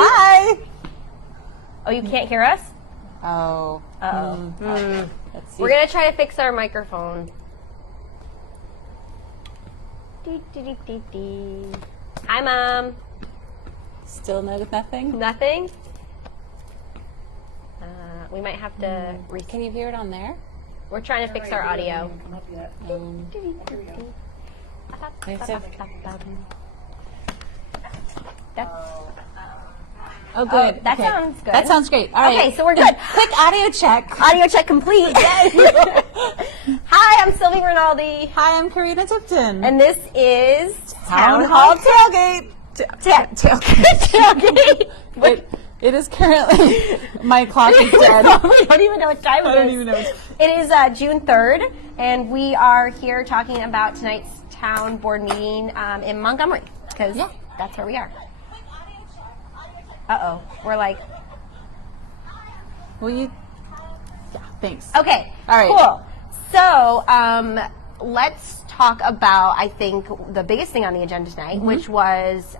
Hi. Oh, you can't hear us? Oh. Uh-oh. Let's see. We're going to try to fix our microphone. Hi, Mom. Still nothing? Nothing? We might have to... Can you hear it on there? We're trying to fix our audio. Oh, good. That sounds good. That sounds great. All right. Okay, so we're good. Quick audio check. Audio check complete. Yes. Hi, I'm Sylvie Rinaldi. Hi, I'm Karina Tipton. And this is Town Hall Tailgate. Tailgate. It is currently, my clock is dead. We don't even know what time it is. I don't even know. It is June 3rd, and we are here talking about tonight's town board meeting in Montgomery, because that's where we are. Uh-oh. We're like... Will you? Yeah, thanks. Okay. All right. Cool. So, let's talk about, I think, the biggest thing on the agenda tonight, which was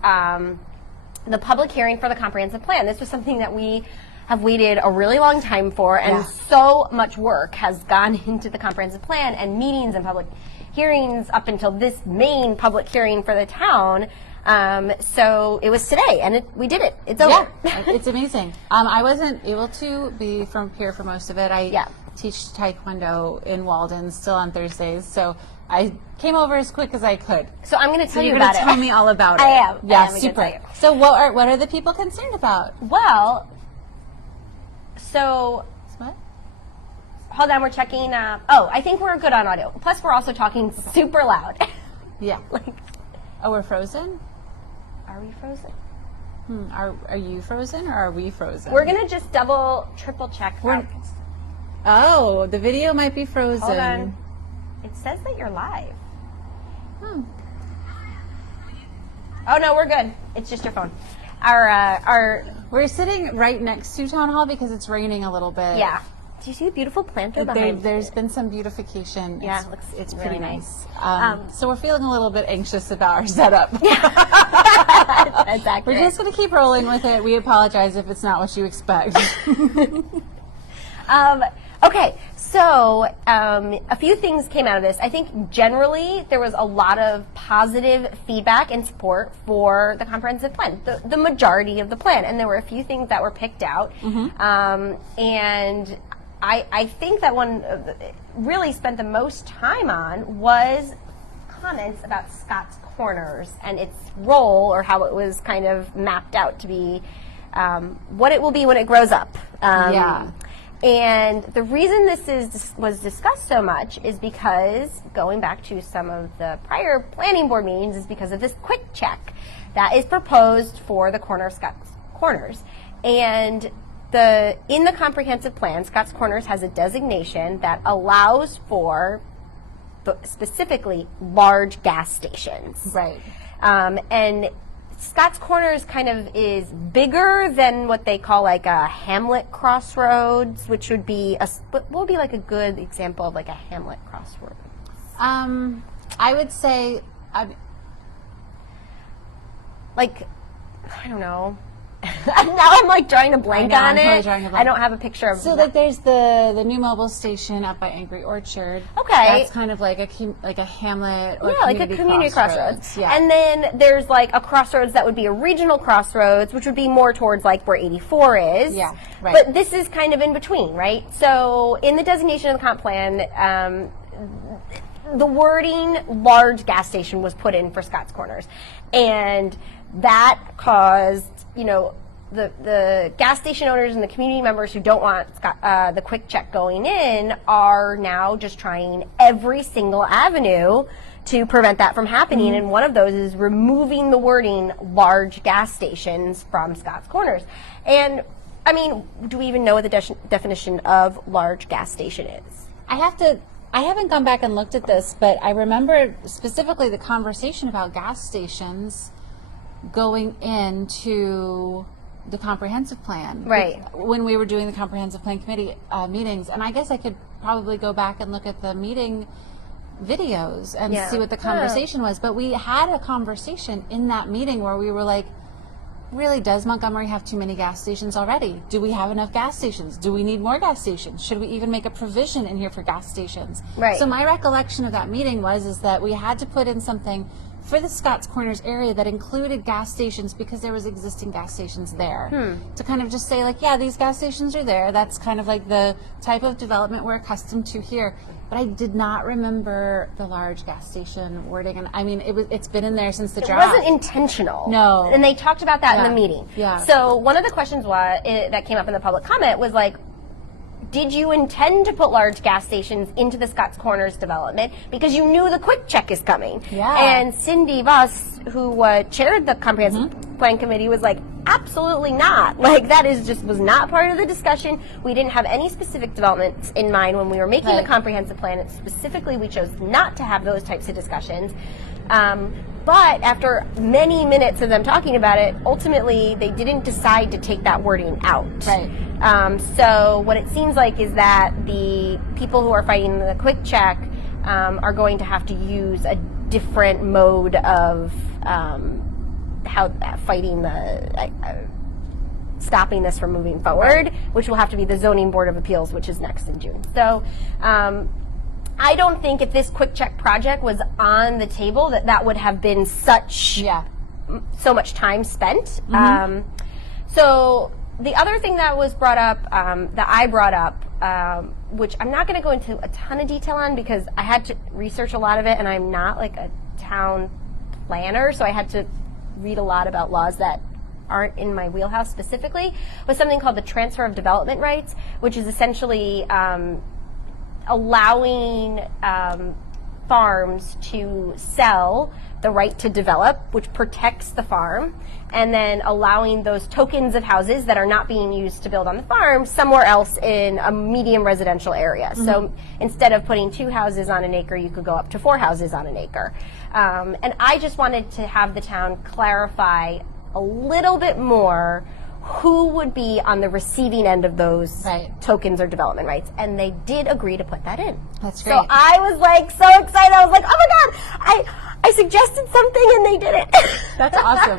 the public hearing for the comprehensive plan. This was something that we have waited a really long time for, and so much work has gone into the comprehensive plan and meetings and public hearings up until this main public hearing for the town. So it was today, and we did it. It's over. Yeah, it's amazing. I wasn't able to be from here for most of it. I teach Taekwondo in Walden still on Thursdays, so I came over as quick as I could. So I'm going to tell you about about it. it. Tell me all about it. I am. Yeah, I am super. So what are the people concerned about? Well, so what? Hold on, we're checking. I think we're good on audio. Plus, we're also talking super loud. Yeah. Oh, we're frozen? Are we frozen? Are you frozen or are we frozen? We're going to just triple check. Oh, the video might be frozen. Hold on. It says that you're live. Oh, no, we're good. It's just your phone. We're sitting right next to Town Hall because it's raining a little bit. Yeah. Do you see the beautiful planter behind There's been some beautification. Yeah, it's really pretty nice. So we're feeling a little bit anxious about our setup. Yeah. Exactly. We're just going to keep rolling with it. We apologize if it's not what you expect. Okay, so a few things came out of this. I think generally there was a lot of positive feedback and support for the comprehensive plan, the majority of the plan, and there were a few things that were picked out. And I think that one really spent the most time on was comments about Scott's Corners and its role, or how it was kind of mapped out to be, what it will be when it grows up. And the reason this was discussed so much is because, going back to some of the prior planning board meetings, is because of this quick check that is proposed for the corner of Scott's Corners. And in the comprehensive plan, Scott's Corners has a designation that allows for specifically large gas stations. Right. And Scott's Corners kind of is bigger than what they call like a hamlet crossroads, which would be what would be like a good example of like a hamlet crossroad? I would say, like, I don't know. Now I'm like drawing a blank on it. Totally drawing a blank. I don't have a picture of. So like there's the new mobile station up by Angry Orchard. Okay. That's kind of like a hamlet or like a community crossroads. Yeah. And then there's like a crossroads that would be a regional crossroads, which would be more towards like where 84 is. Yeah, right. But this is kind of in between, right? So in the designation of the comp plan, the wording large gas station was put in for Scott's Corners. And that caused, the gas station owners and the community members who don't want the quick check going in are now just trying every single avenue to prevent that from happening. And one of those is removing the wording large gas stations from Scott's Corners. And I mean, do we even know what the definition of large gas station is? I haven't gone back and looked at this, but I remember specifically the conversation about gas stations going into the comprehensive plan. Right. When we were doing the comprehensive plan committee meetings. And I guess I could probably go back and look at the meeting videos and see what the conversation was. But we had a conversation in that meeting where we were like, really, does Montgomery have too many gas stations already? Do we have enough gas stations? Do we need more gas stations? Should we even make a provision in here for gas stations? Right. So my recollection of that meeting is that we had to put in something for the Scotts Corners area that included gas stations because there was existing gas stations there. To kind of just say like, yeah, these gas stations are there. That's kind of like the type of development we're accustomed to here. But I did not remember the large gas station wording. And I mean, it's been in there since the draft. It wasn't intentional. No. And they talked about that in the meeting. Yeah. So one of the questions that came up in the public comment was like, did you intend to put large gas stations into the Scotts Corners development because you knew the quick check is coming? Yeah. And Cindy Voss, who chaired the comprehensive plan committee, was like, absolutely not. Like, that was not part of the discussion. We didn't have any specific developments in mind when we were making the comprehensive plan. And specifically, we chose not to have those types of discussions. But after many minutes of them talking about it, ultimately they didn't decide to take that wording out. Right. So what it seems like is that the people who are fighting the quick check are going to have to use a different mode of fighting stopping this from moving forward, which will have to be the Zoning Board of Appeals, which is next in June. So I don't think if this quick check project was on the table that would have been so much time spent. So the other thing that was brought up, that I brought up, which I'm not going to go into a ton of detail on because I had to research a lot of it and I'm not like a town planner, so I had to read a lot about laws that aren't in my wheelhouse specifically, was something called the transfer of development rights, which is essentially allowing farms to sell the right to develop, which protects the farm, and then allowing those tokens of houses that are not being used to build on the farm somewhere else in a medium residential area. So instead of putting 2 houses on an acre, you could go up to 4 houses on an acre. And I just wanted to have the town clarify a little bit more who would be on the receiving end of those tokens or development rights, and they did agree to put that in. That's great. So I was like so excited. I was like, oh my God, I suggested something and they did it. That's awesome.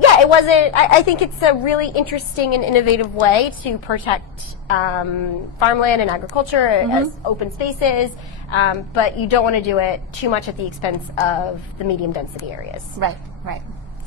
Yeah, it wasn't, I think it's a really interesting and innovative way to protect farmland and agriculture as open spaces, but you don't want to do it too much at the expense of the medium density areas. Right.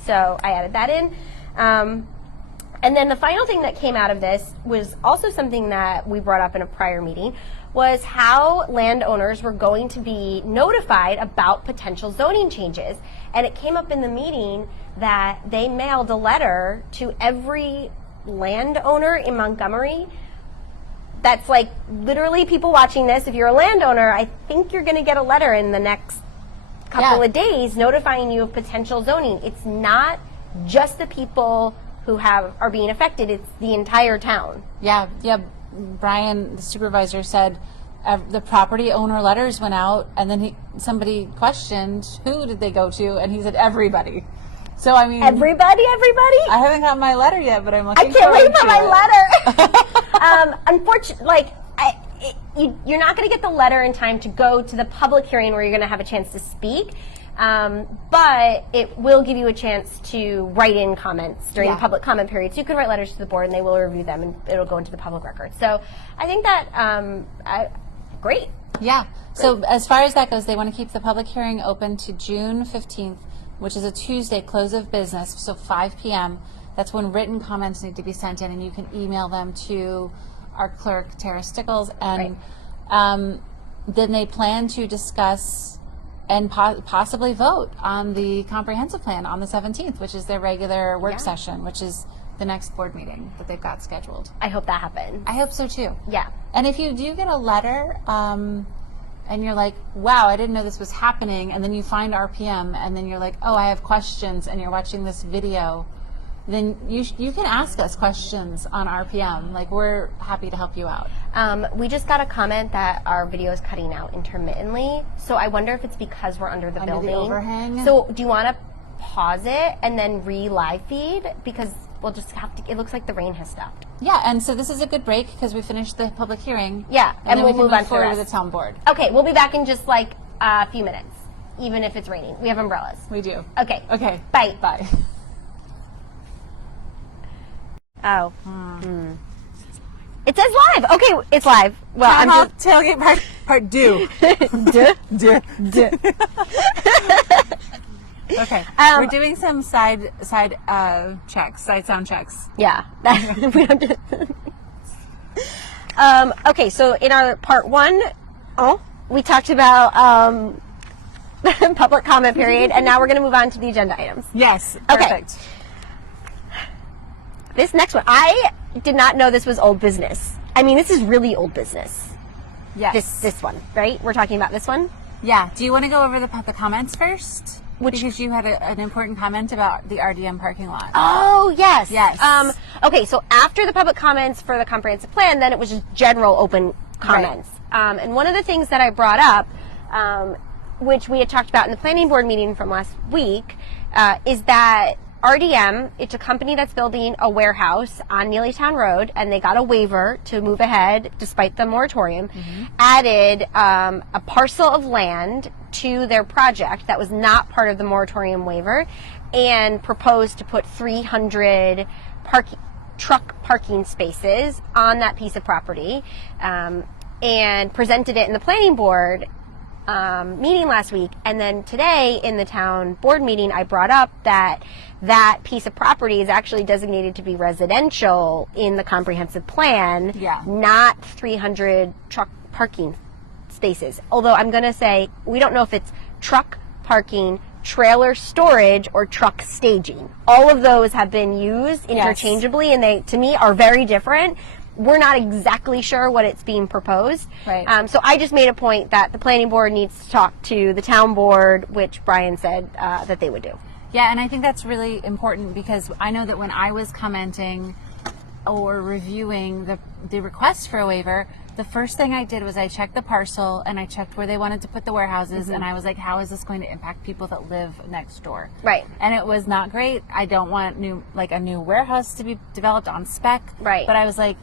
So I added that in. And then the final thing that came out of this was also something that we brought up in a prior meeting, was how landowners were going to be notified about potential zoning changes. And it came up in the meeting that they mailed a letter to every landowner in Montgomery. That's like literally people watching this. If you're a landowner, I think you're going to get a letter in the next couple of days notifying you of potential zoning. It's not just the people who are being affected, it's the entire town. Yeah. Brian, the supervisor, said the property owner letters went out, and then somebody questioned who did they go to, and he said everybody. So I mean, everybody. I haven't got my letter yet, but I'm looking. I can't wait for my letter. Unfortunately, you're not going to get the letter in time to go to the public hearing where you're going to have a chance to speak. But it will give you a chance to write in comments during the public comment period. So you can write letters to the board and they will review them and it'll go into the public record. So I think that, great. Yeah. So as far as that goes, they want to keep the public hearing open to June 15th, which is a Tuesday, close of business, so 5 p.m. That's when written comments need to be sent in, and you can email them to our clerk, Tara Stickles, and then they plan to discuss and possibly vote on the comprehensive plan on the 17th, which is their regular work session, which is the next board meeting that they've got scheduled. I hope that happens. I hope so too. Yeah. And if you do get a letter and you're like, wow, I didn't know this was happening, and then you find RPM and then you're like, oh, I have questions, and you're watching this video, then you can ask us questions on RPM. Like, we're happy to help you out. We just got a comment that our video is cutting out intermittently, so I wonder if it's because we're under the building. The overhang? So do you want to pause it and then re-live feed? Because we'll just have to, it looks like the rain has stopped. Yeah, and so this is a good break because we finished the public hearing. Yeah, and we'll then we move can on forward to to the the town board. Okay, we'll be back in just like a few minutes. even if it's raining. We have umbrellas. We do. Okay. Okay. Bye. Bye. Oh. It says live. Okay, it's live. Well, I'm just Tailgate part due. Okay. We're doing some side sound checks. Yeah. We don't do okay, so in our part 1, we talked about public comment period, and now we're going to move on to the agenda items. Yes. Okay. Perfect. This next one, I did not know this was old business. I mean, this is really old business. Yes. This one, right? We're talking about this one? Yeah. Do you want to go over the comments first? Which, because you had an important comment about the RDM parking lot. Oh, yes. Yes. Okay, so after the public comments for the comprehensive plan, then it was just general open comments. Right. And one of the things that I brought up, which we had talked about in the planning board meeting from last week, is that RDM, it's a company that's building a warehouse on Neelytown Road, and they got a waiver to move ahead despite the moratorium, added a parcel of land to their project that was not part of the moratorium waiver, and proposed to put 300 truck parking spaces on that piece of property, and presented it in the planning board meeting last week. And then today in the town board meeting, I brought up that that piece of property is actually designated to be residential in the comprehensive plan, not 300 truck parking spaces. Although I'm going to say we don't know if it's truck parking, trailer storage, or truck staging. All of those have been used interchangeably, and they, to me, are very different. We're not exactly sure what it's being proposed. Right. So I just made a point that the planning board needs to talk to the town board, which Brian said that they would do. Yeah, and I think that's really important because I know that when I was commenting or reviewing the request for a waiver, the first thing I did was I checked the parcel and I checked where they wanted to put the warehouses, and I was like, how is this going to impact people that live next door? Right. And it was not great. I don't want a new warehouse to be developed on spec. Right. But I was like,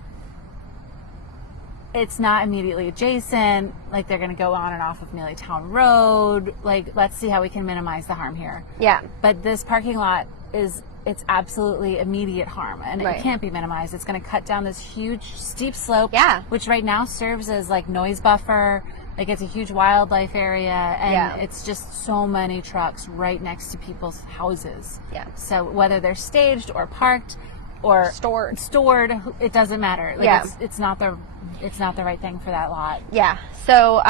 it's not immediately adjacent. Like, they're going to go on and off of Neelytown Road. Like, let's see how we can minimize the harm here. Yeah. But this parking lot it's absolutely immediate harm, and it can't be minimized. It's going to cut down this huge steep slope, which right now serves as like noise buffer. Like, it's a huge wildlife area, and it's just so many trucks right next to people's houses. Yeah. So whether they're staged or parked or stored, it doesn't matter. Like, it's not the right thing for that lot. Yeah. So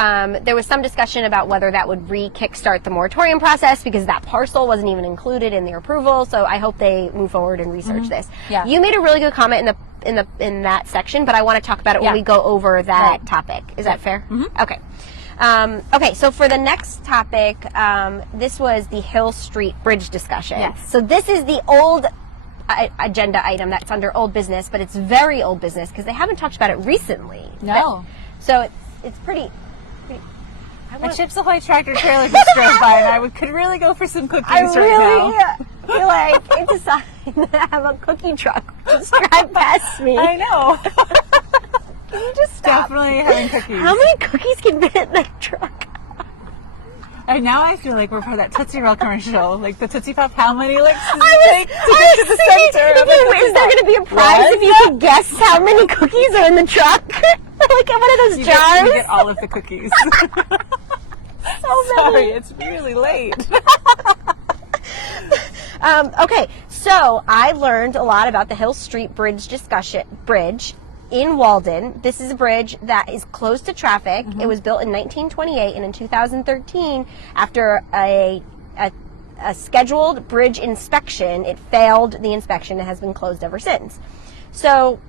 there was some discussion about whether that would kickstart the moratorium process, because that parcel wasn't even included in their approval. So I hope they move forward and research this. Yeah. You made a really good comment in that section, but I want to talk about it when we go over that topic. Is that fair? Okay. Okay, so for the next topic, this was the Hill Street Bridge discussion. Yes. So this is the old agenda item that's under old business, but it's very old business because they haven't talked about it recently. No. So it's pretty. A Chips Ahoy tractor trailer just drove by, and I could really go for some cookies right now. I feel like it's a sign that I have a cookie truck just drive past me. I know. Can you just stop? Definitely having cookies. How many cookies can fit in that truck? And now I feel like we're for that Tootsie Roll commercial, like the Tootsie Pop. How many licks does it take to get to the center of the Is there going to be a prize if you can guess how many cookies are in the truck? Like one of those jars? You get all of the cookies. Sorry, it's really late. Okay, so I learned a lot about the Hill Street Bridge in Walden. This is a bridge that is closed to traffic. It was built in 1928, and in 2013, after a scheduled bridge inspection, it failed the inspection and has been closed ever since. So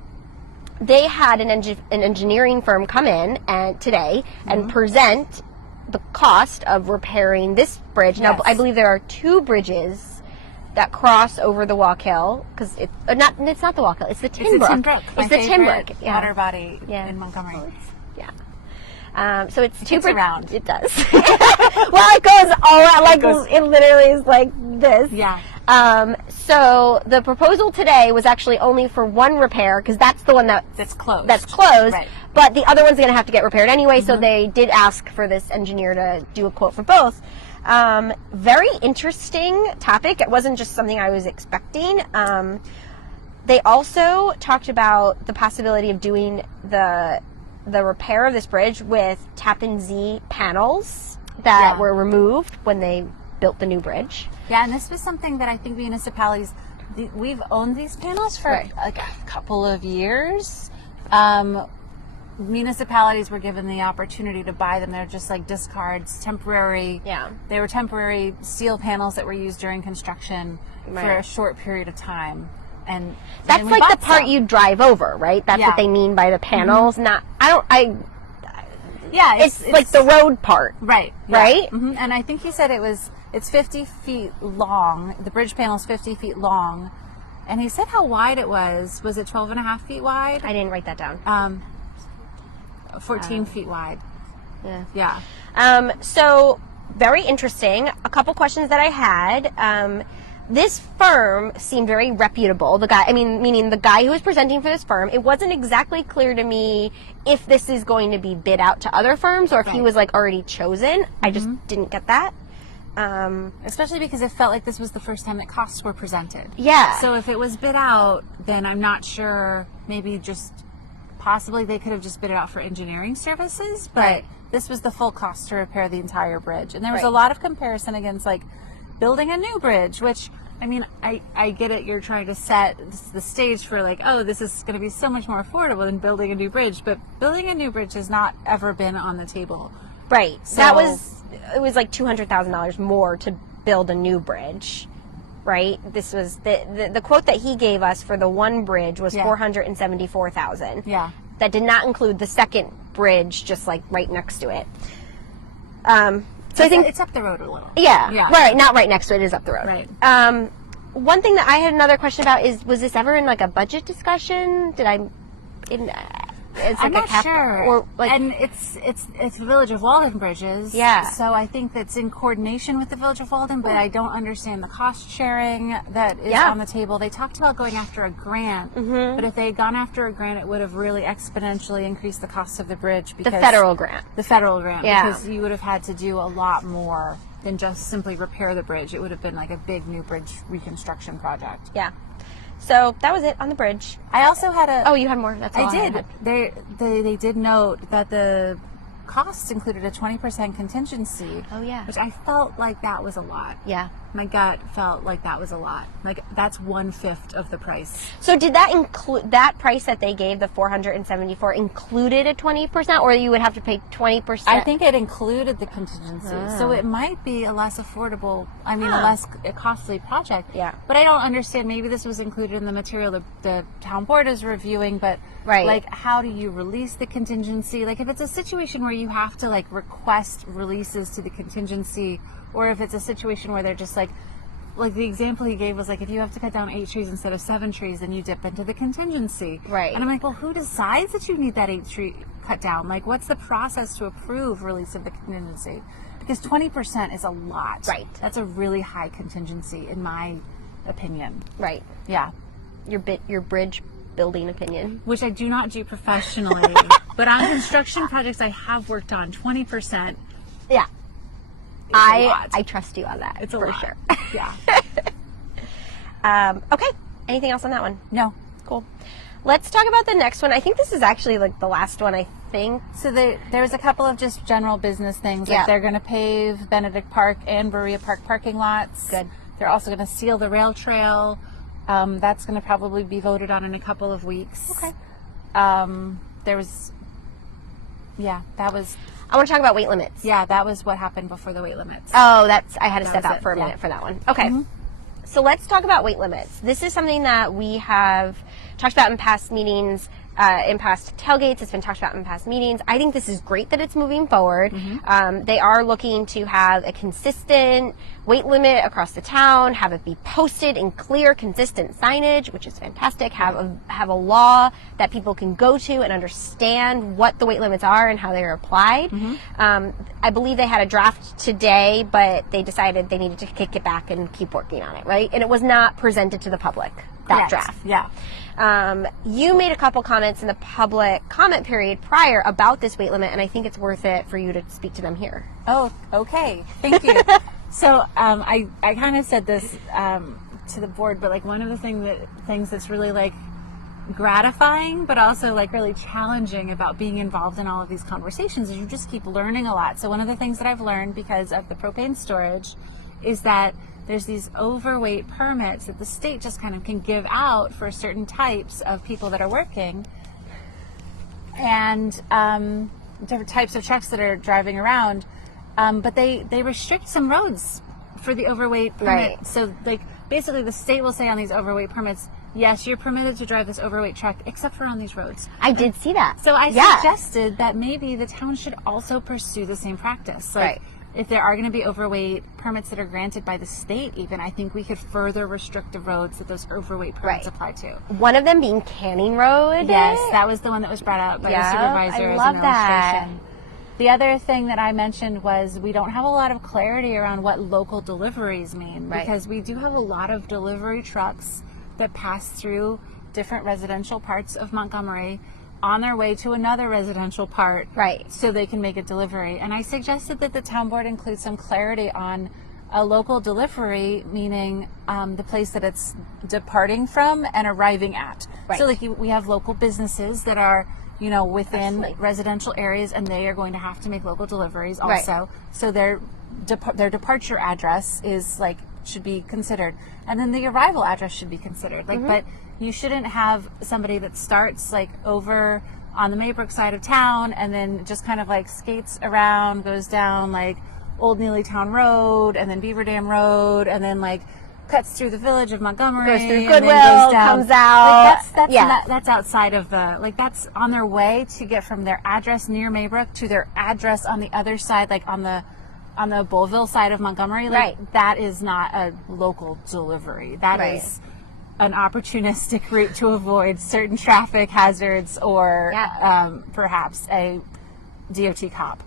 they had an engineering firm come in today and present the cost of repairing this bridge. Now, I believe there are 2 bridges that cross over the Walk-Hill, because it's not the Walk-Hill, it's the Tinbrook. It's the Tinbrook water body in Montgomery. So it's It's around. It does. Well, it goes all out, it literally is like this. Yeah. So the proposal today was actually only for one repair, because that's the one that's closed. Right. But the other one's going to have to get repaired anyway, so they did ask for this engineer to do a quote for both. Very interesting topic. It wasn't just something I was expecting. They also talked about the possibility of doing the repair of this bridge with Tappan Zee panels that were removed when they built the new bridge. Yeah, and this was something that I think municipalities, we've owned these panels for like a couple of years. Municipalities were given the opportunity to buy them. They're just like discards, temporary. Yeah. They were temporary steel panels that were used during construction for a short period of time. And that's like the part you drive over, right? That's what they mean by the panels. Not, it's like the road part. Right. Right? Mm-hmm. And I think he said it's 50 feet long. The bridge panel is 50 feet long. And he said how wide it was. Was it 12 and a half feet wide? I didn't write that down. 14 feet wide. Yeah. So very interesting. A couple questions that I had. This firm seemed very reputable. Meaning the guy who was presenting for this firm, it wasn't exactly clear to me if this is going to be bid out to other firms or if he was like already chosen. I just didn't get that. Especially because it felt like this was the first time that costs were presented. Yeah. So if it was bid out, then I'm not sure, maybe just possibly they could have just bid it out for engineering services, but this was the full cost to repair the entire bridge. And there was a lot of comparison against like building a new bridge, which, I mean, I get it, you're trying to set the stage for like, oh, this is going to be so much more affordable than building a new bridge, but building a new bridge has not ever been on the table. Right. So, it was like $200,000 more to build a new bridge, right? This was, the quote that he gave us for the one bridge was $474,000. Yeah. That did not include the second bridge, just like right next to it. So I think it's up the road a little. Yeah. Right. Not right next to it. It is up the road. Right. One thing that I had another question about is, was this ever in like a budget discussion? I'm not sure. Or like, and it's Village of Walden bridges. Yeah. So I think that's in coordination with the Village of Walden, but I don't understand the cost sharing that is on the table. They talked about going after a grant, but if they had gone after a grant, it would have really exponentially increased the cost of the bridge. Because the federal grant. The federal grant. Yeah. Because you would have had to do a lot more than just simply repair the bridge. It would have been like a big new bridge reconstruction project. Yeah. So that was it on the bridge. I also had a... Oh, you had more? That's all I did. They did note that the costs included a 20% contingency. Oh, yeah. Which I felt like that was a lot. Yeah. My gut felt like that was a lot. Like, that's 1/5 of the price. So did that include, that price that they gave, the $474, included a 20%, or you would have to pay 20%? I think it included the contingency. So it might be a less affordable, a less costly project. Yeah. But I don't understand, maybe this was included in the material the town board is reviewing, but like, how do you release the contingency? Like, if it's a situation where you have to like request releases to the contingency, or if it's a situation where they're just like the example he gave was like, if you have to cut down 8 trees instead of 7 trees, then you dip into the contingency. Right. And I'm like, well, who decides that you need that 8 tree cut down? Like, what's the process to approve release of the contingency? Because 20% is a lot. Right. That's a really high contingency, in my opinion. Right. Yeah. Your bridge building opinion. Which I do not do professionally. But on construction projects I have worked on, 20%. Yeah. I trust you on that. It's a for lot. Sure. Yeah. Okay. Anything else on that one? No. Cool. Let's talk about the next one. I think this is actually like the last one, I think. So there's a couple of just general business things. Like they're going to pave Benedict Park and Berea Park parking lots. Good. They're also going to seal the rail trail. That's going to probably be voted on in a couple of weeks. Okay. That was... I want to talk about weight limits. Yeah, that was what happened before the weight limits. Oh, I had to step out it. for a minute for that one. Okay. So let's talk about weight limits. This is something that we have talked about in past meetings, in past tailgates. It's been talked about in past meetings. I think this is great that it's moving forward. They are looking to have a consistent weight limit across the town, have it be posted in clear, consistent signage, which is fantastic. Have a law that people can go to and understand what the weight limits are and how they're applied. I believe they had a draft today, but they decided they needed to kick it back and keep working on it, right? And it was not presented to the public, that draft. Yeah. You made a couple comments in the public comment period prior about this weight limit, and I think it's worth it for you to speak to them here. Oh, okay. Thank you. So I kind of said this to the board, but like one of the things that's really like gratifying, but also like really challenging about being involved in all of these conversations is you just keep learning a lot. So one of the things that I've learned because of the propane storage is that there's these overweight permits that the state just kind of can give out for certain types of people that are working, and different types of trucks that are driving around. But they restrict some roads for the overweight permit. Right. So like basically the state will say on these overweight permits, yes, you're permitted to drive this overweight truck except for on these roads. I did see that. So I suggested that maybe the town should also pursue the same practice. Like, Right. if there are going to be overweight permits that are granted by the state even, I think we could further restrict the roads that those overweight permits apply to. One of them being Canning Road. Yes, that was the one that was brought out by the supervisor as an illustration. The other thing that I mentioned was we don't have a lot of clarity around what local deliveries mean, because we do have a lot of delivery trucks that pass through different residential parts of Montgomery on their way to another residential part, so they can make a delivery. And I suggested that the town board include some clarity on a local delivery, meaning the place that it's departing from and arriving at. So like we have local businesses that are, you know, within residential areas, and they are going to have to make local deliveries also. So their departure address is like should be considered, and then the arrival address should be considered. Like, but you shouldn't have somebody that starts like over on the Maybrook side of town and then just kind of like skates around, goes down like Old Neely Town Road and then Beaver Dam Road and then like cuts through the village of Montgomery, goes through and Goodwill, then goes down. comes out. Like that's outside of the, like that's on their way to get from their address near Maybrook to their address on the other side, like on the Bullville side of Montgomery. Like that is not a local delivery. That is an opportunistic route to avoid certain traffic hazards or perhaps a DOT cop.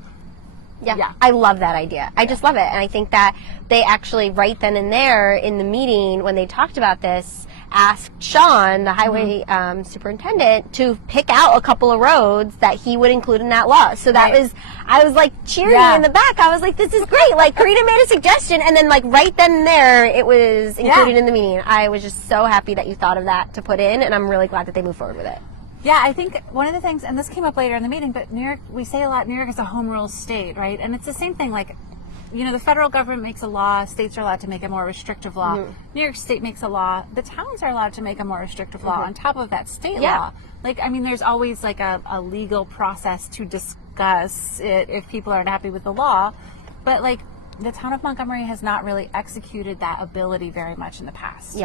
Yeah. I love that idea. I just love it. And I think that they actually right then and there in the meeting when they talked about this asked Sean, the highway superintendent, to pick out a couple of roads that he would include in that law. So that was, I was like cheering in the back. I was like, this is great. Like Karina made a suggestion and then like right then and there it was included in the meeting. I was just so happy that you thought of that to put in, and I'm really glad that they moved forward with it. Yeah, I think one of the things, and this came up later in the meeting, but New York, we say a lot, New York is a home rule state, right? And it's the same thing, like, you know, the federal government makes a law, states are allowed to make a more restrictive law. New York State makes a law, the towns are allowed to make a more restrictive law on top of that state law. Like, I mean, there's always like a legal process to discuss it if people aren't happy with the law, but like, the town of Montgomery has not really executed that ability very much in the past.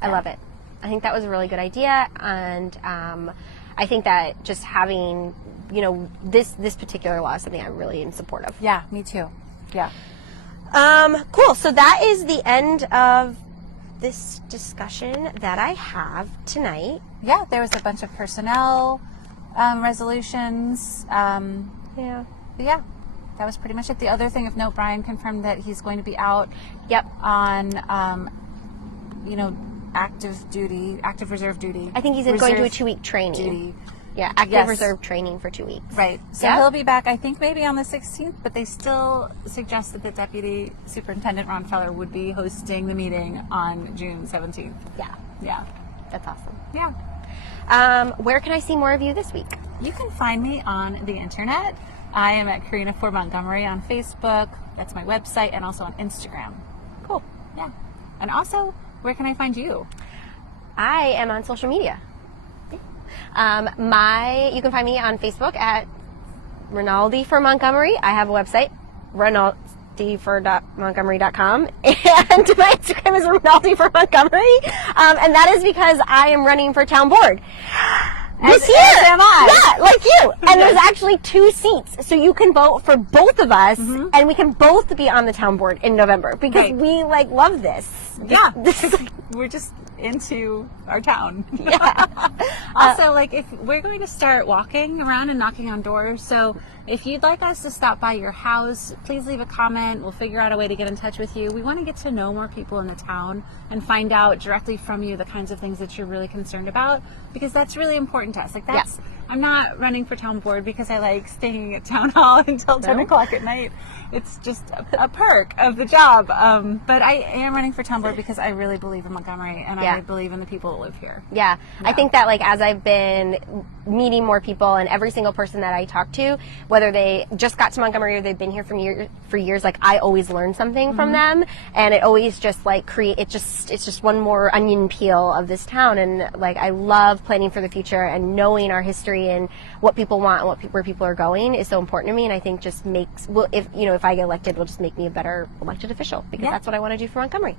I love it. I think that was a really good idea, and I think that just having, you know, this particular law is something I really am in support of. Yeah, me too. Yeah. Cool. So that is the end of this discussion that I have tonight. Yeah, there was a bunch of personnel resolutions. Yeah, that was pretty much it. The other thing of note, Brian confirmed that he's going to be out on, you know, active reserve duty. I think he's going to a 2-week training. Duty. Yeah, active reserve training for 2 weeks. Right. So he'll be back, I think, maybe on the 16th, but they still suggested that Deputy Superintendent Ron Feller would be hosting the meeting on June 17th. Yeah. That's awesome. Yeah. Where can I see more of you this week? You can find me on the internet. I am at Karina for Montgomery on Facebook. That's my website, and also on Instagram. Cool. Yeah. And also, where can I find you? I am on social media. You can find me on Facebook at Rinaldi for Montgomery. I have a website, rinaldifor.montgomery.com, and my Instagram is Rinaldi for Montgomery, and that is because I am running for town board this year. As am I. Yeah, like you. And there's actually 2 seats, so you can vote for both of us, and we can both be on the town board in November because we like love this. Yeah, this is like, we're just into our town. Yeah. Also, like, if we're going to start walking around and knocking on doors, so if you'd like us to stop by your house, please leave a comment. We'll figure out a way to get in touch with you. We want to get to know more people in the town and find out directly from you the kinds of things that you're really concerned about, because that's really important to us. Like, that's I'm not running for town board because I like staying at town hall until 10 o'clock at night. it's just a perk of the job. But I am running for town board because I really believe in Montgomery, and I believe in the people that live here. Yeah. I think that, like, as I've been meeting more people, and every single person that I talk to, whether they just got to Montgomery or they've been here for years, like, I always learn something from them, and it always just like it's just one more onion peel of this town. And like, I love planning for the future, and knowing our history and what people want and where people are going is so important to me. And I think just if I get elected, will just make me a better elected official, because that's what I want to do for Montgomery.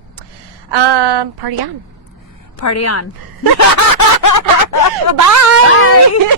Party on. Party on. Bye.